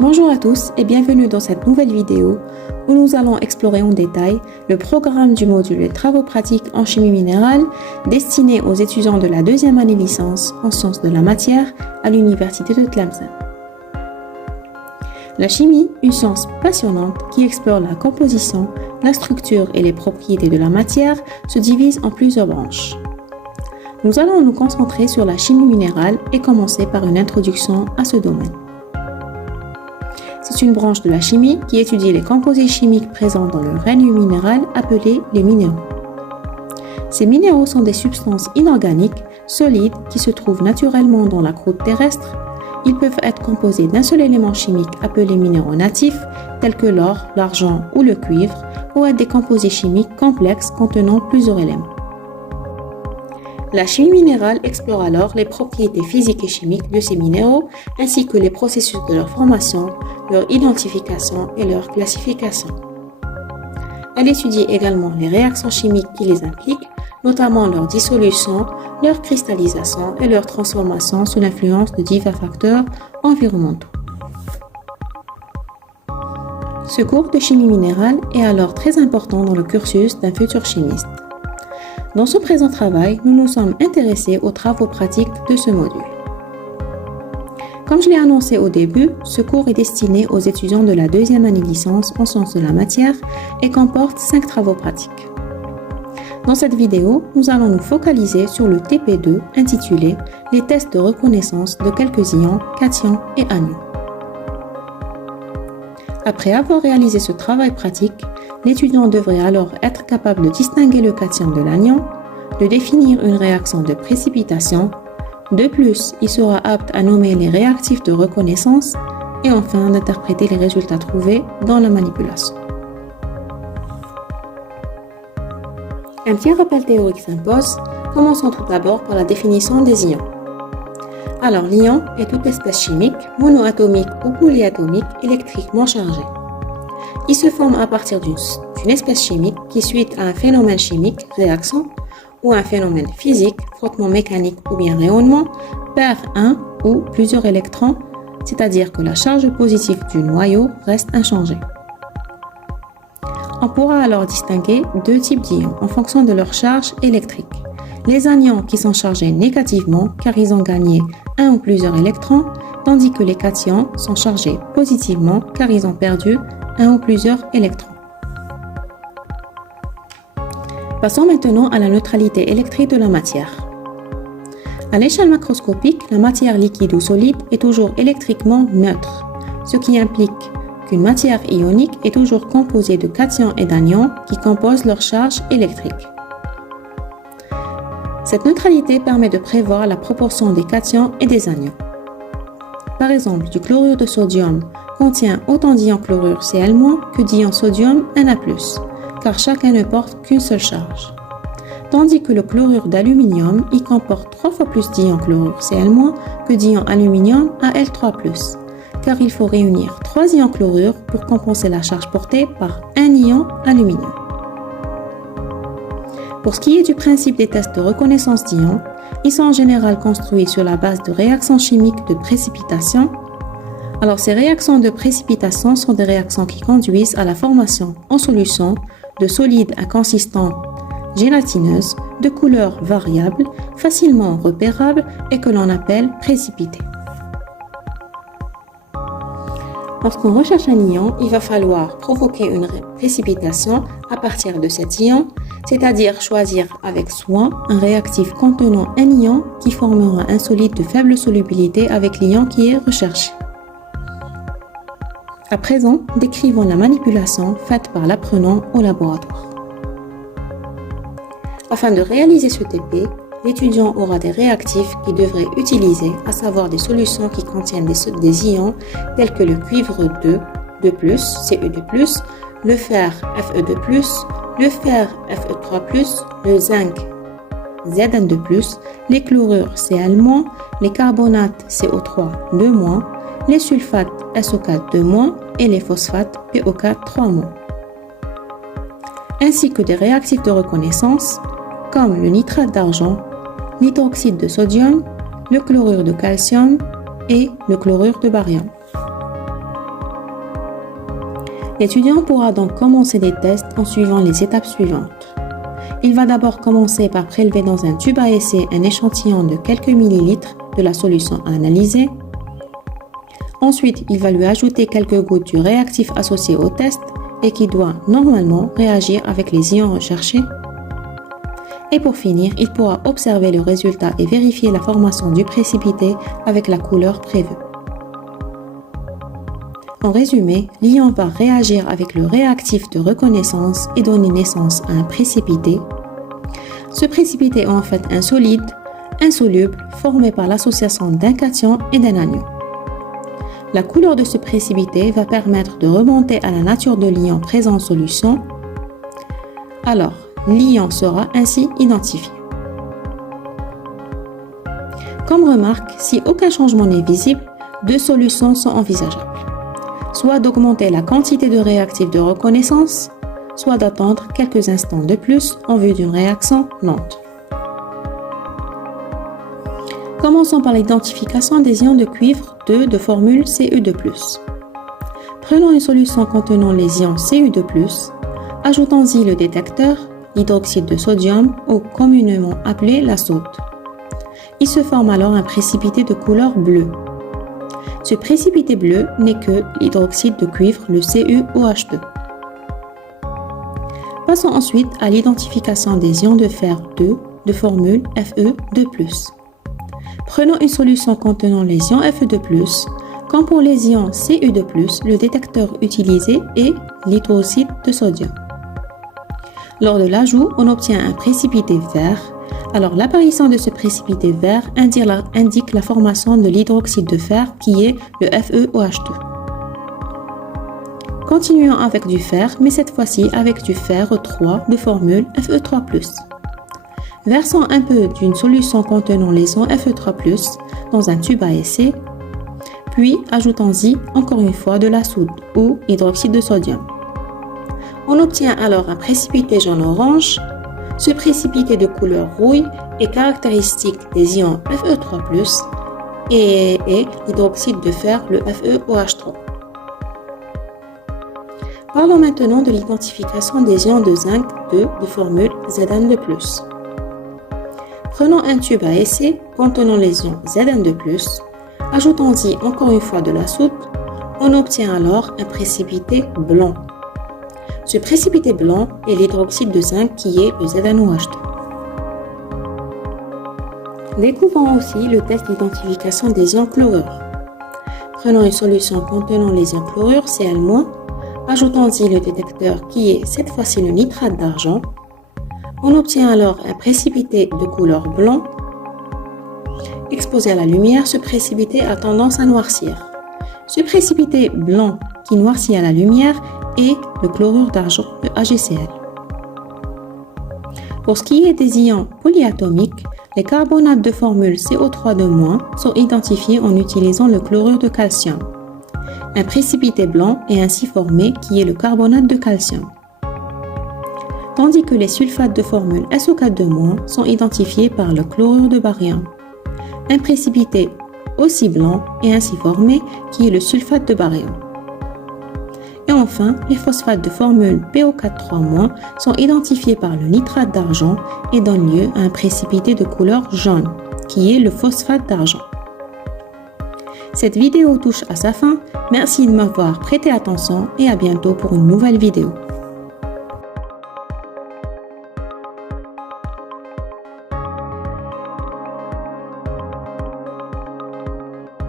Bonjour à tous et bienvenue dans cette nouvelle vidéo où nous allons explorer en détail le programme du module de travaux pratiques en chimie minérale destiné aux étudiants de la deuxième année licence en sciences de la matière à l'université de Tlemcen. La chimie, une science passionnante qui explore la composition, la structure et les propriétés de la matière, se divise en plusieurs branches. Nous allons nous concentrer sur la chimie minérale et commencer par une introduction à ce domaine. C'est une branche de la chimie qui étudie les composés chimiques présents dans le règne minéral appelés les minéraux. Ces minéraux sont des substances inorganiques, solides, qui se trouvent naturellement dans la croûte terrestre. Ils peuvent être composés d'un seul élément chimique appelé minéraux natifs, tels que l'or, l'argent ou le cuivre, ou être des composés chimiques complexes contenant plusieurs éléments. La chimie minérale explore alors les propriétés physiques et chimiques de ces minéraux, ainsi que les processus de leur formation, leur identification et leur classification. Elle étudie également les réactions chimiques qui les impliquent, notamment leur dissolution, leur cristallisation et leur transformation sous l'influence de divers facteurs environnementaux. Ce cours de chimie minérale est alors très important dans le cursus d'un futur chimiste. Dans ce présent travail, nous nous sommes intéressés aux travaux pratiques de ce module. Comme je l'ai annoncé au début, ce cours est destiné aux étudiants de la deuxième année licence en sciences de la matière et comporte 5 travaux pratiques. Dans cette vidéo, nous allons nous focaliser sur le TP2 intitulé « Les tests de reconnaissance de quelques ions, cations et anions ». Après avoir réalisé ce travail pratique, l'étudiant devrait alors être capable de distinguer le cation de l'anion, de définir une réaction de précipitation. De plus, il sera apte à nommer les réactifs de reconnaissance et enfin d'interpréter les résultats trouvés dans la manipulation. Un petit rappel théorique s'impose. Commençons tout d'abord par la définition des ions. Alors, l'ion est toute espèce chimique, monoatomique ou polyatomique, électriquement chargée. Il se forme à partir d'une espèce chimique qui, suite à un phénomène chimique, réaction, ou un phénomène physique, frottement mécanique ou bien rayonnement, perd un ou plusieurs électrons, c'est-à-dire que la charge positive du noyau reste inchangée. On pourra alors distinguer deux types d'ions en fonction de leur charge électrique. Les anions qui sont chargés négativement car ils ont gagné un ou plusieurs électrons, tandis que les cations sont chargés positivement car ils ont perdu un ou plusieurs électrons. Passons maintenant à la neutralité électrique de la matière. À l'échelle macroscopique, la matière liquide ou solide est toujours électriquement neutre, ce qui implique qu'une matière ionique est toujours composée de cations et d'anions qui composent leur charge électrique. Cette neutralité permet de prévoir la proportion des cations et des anions. Par exemple, du chlorure de sodium contient autant d'ions chlorure Cl- que d'ions sodium Na+, car chacun ne porte qu'une seule charge. Tandis que le chlorure d'aluminium y comporte 3 fois plus d'ions chlorure Cl- que d'ions aluminium Al3+, car il faut réunir 3 ions chlorure pour compenser la charge portée par un ion aluminium. Pour ce qui est du principe des tests de reconnaissance d'ions, ils sont en général construits sur la base de réactions chimiques de précipitation. Alors, ces réactions de précipitation sont des réactions qui conduisent à la formation en solution de solides inconsistants gélatineuses de couleur variable, facilement repérables et que l'on appelle précipités. Lorsqu'on recherche un ion, il va falloir provoquer une précipitation à partir de cet ion, c'est-à-dire choisir avec soin un réactif contenant un ion qui formera un solide de faible solubilité avec l'ion qui est recherché. À présent, décrivons la manipulation faite par l'apprenant au laboratoire. Afin de réaliser ce TP, l'étudiant aura des réactifs qu'il devrait utiliser, à savoir des solutions qui contiennent des ions tels que le cuivre 2, 2+, Ce2+, le fer Fe2+, le fer Fe3+, le zinc Zn2+, les chlorures Cl-, les carbonates CO3 2-, les sulfates SO4 2- et les phosphates PO4 3-, ainsi que des réactifs de reconnaissance comme le nitrate d'argent, l'hydroxyde de sodium, le chlorure de calcium et le chlorure de baryum. L'étudiant pourra donc commencer des tests en suivant les étapes suivantes. Il va d'abord commencer par prélever dans un tube à essai un échantillon de quelques millilitres de la solution à analyser. Ensuite, il va lui ajouter quelques gouttes du réactif associé au test et qui doit normalement réagir avec les ions recherchés. Et pour finir, il pourra observer le résultat et vérifier la formation du précipité avec la couleur prévue. En résumé, l'ion va réagir avec le réactif de reconnaissance et donner naissance à un précipité. Ce précipité est en fait un solide insoluble formé par l'association d'un cation et d'un anion. La couleur de ce précipité va permettre de remonter à la nature de l'ion présent en solution. Alors, l'ion sera ainsi identifié. Comme remarque, si aucun changement n'est visible, deux solutions sont envisageables. Soit d'augmenter la quantité de réactif de reconnaissance, soit d'attendre quelques instants de plus en vue d'une réaction lente. Commençons par l'identification des ions de cuivre 2 de formule Cu2+. Prenons une solution contenant les ions Cu2+, ajoutons-y le détecteur, l'hydroxyde de sodium ou communément appelé la soude. Il se forme alors un précipité de couleur bleue. Ce précipité bleu n'est que l'hydroxyde de cuivre, le CuOH2. Passons ensuite à l'identification des ions de fer 2 de formule Fe2+. Prenons une solution contenant les ions Fe2+. Comme pour les ions Cu2+, le détecteur utilisé est l'hydroxyde de sodium. Lors de l'ajout, on obtient un précipité vert. Alors l'apparition de ce précipité vert indique la formation de l'hydroxyde de fer qui est le FeOH2. Continuons avec du fer, mais cette fois-ci avec du fer 3 de formule Fe3+. Versons un peu d'une solution contenant les ions Fe3+, dans un tube à essai, puis ajoutons-y encore une fois de la soude ou hydroxyde de sodium. On obtient alors un précipité jaune-orange. Ce précipité de couleur rouille est caractéristique des ions Fe3+, et l'hydroxyde de fer, le FeOH3. Parlons maintenant de l'identification des ions de zinc 2 de formule Zn2+. Prenons un tube à essai contenant les ions Zn2+, ajoutons-y encore une fois de la soude, on obtient alors un précipité blanc. Ce précipité blanc est l'hydroxyde de zinc qui est le ZnOH2. Découvrons aussi le test d'identification des ions chlorure. Prenons une solution contenant les ions chlorure Cl-, ajoutons-y le détecteur qui est cette fois-ci le nitrate d'argent. On obtient alors un précipité de couleur blanc. Exposé à la lumière, ce précipité a tendance à noircir. Ce précipité blanc qui noircit à la lumière est le chlorure d'argent, le AgCl. Pour ce qui est des ions polyatomiques, les carbonates de formule CO3- sont identifiés en utilisant le chlorure de calcium. Un précipité blanc est ainsi formé qui est le carbonate de calcium. Tandis que les sulfates de formule SO4- sont identifiés par le chlorure de barium. Un précipité aussi blanc est ainsi formé qui est le sulfate de barium. Et enfin, les phosphates de formule PO4- sont identifiés par le nitrate d'argent et donnent lieu à un précipité de couleur jaune, qui est le phosphate d'argent. Cette vidéo touche à sa fin. Merci de m'avoir prêté attention et à bientôt pour une nouvelle vidéo.